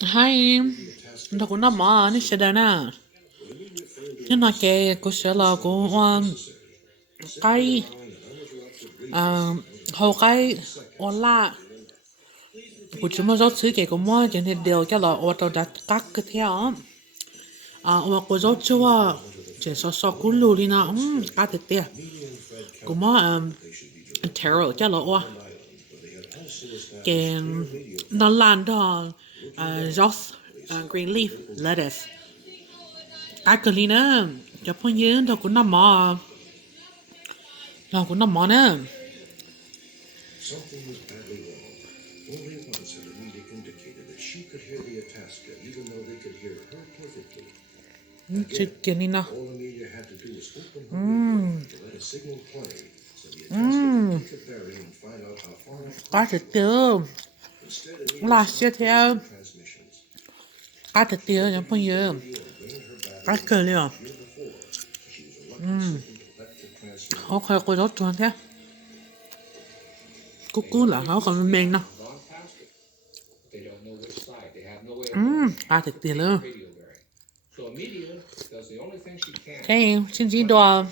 Hai, nó cũng nằm mà nó sẽ đàn à. Nhưng mà cái cô sẽ là cô cái hầu cái la cô chỉ mới rót thứ cái cô mua cho nên đều cho là ô tô đặt các cái theo mà cô rót chưa chỉ so cú lù đi nào cá thịt tiệt cô mua tarot cho là ô cái nó lan đó rót green leaf lettuce cái cái này nè cho phong nhớ đó cũng nằm mà nó cũng nằm mà nè Something was badly wrong. Only once had Anita indicated that she could hear the Itasca, even though they could hear her perfectly. chicken đi nào All Amelia had to do was open her radio to let a signal play, so the Itasca could take a bearing and find out how far off cá thịt tiêu Instead, là Anita sẽ stopped theo the transmissions. cá thịt tiêu cho phong nhớ cá cờ liều Year before, she was a lucky soul to let the transmitter. họ khai cô rót chuột thế cú là họ còn men nè cá thịt tiêu luôn thế xin chỉ đồ